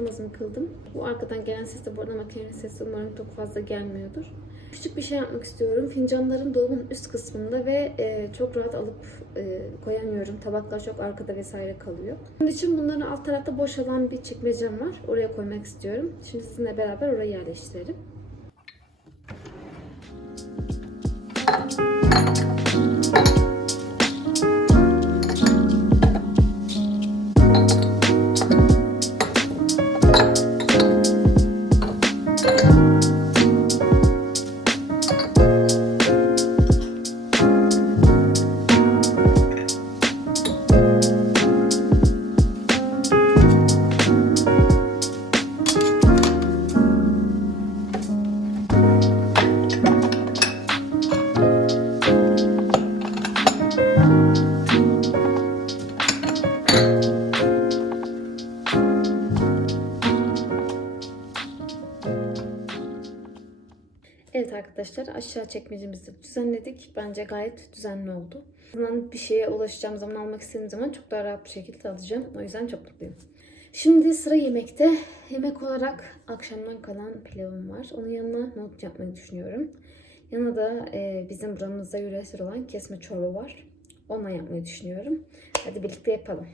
Namazımı kıldım. Bu arkadan gelen ses de bu arada makinenin sesi, umarım çok fazla gelmiyordur. Küçük bir şey yapmak istiyorum. Fincanların dolabın üst kısmında ve çok rahat alıp koyamıyorum. Tabaklar çok arkada vesaire kalıyor. Bunun için bunların alt tarafta boş olan bir çekmecem var. Oraya koymak istiyorum. Şimdi sizinle beraber orayı yerleştirelim. Evet arkadaşlar, aşağı çekmecemizi düzenledik. Bence gayet düzenli oldu. Bir şeye ulaşacağım zaman, almak istediğim zaman çok daha rahat bir şekilde alacağım. O yüzden çok mutluyum. Şimdi sıra yemekte. Yemek olarak akşamdan kalan pilavım var. Onun yanına nohut yapmayı düşünüyorum. Yanına da bizim buramızda yöresel olan kesme çorba var. Onunla yapmayı düşünüyorum. Hadi birlikte yapalım.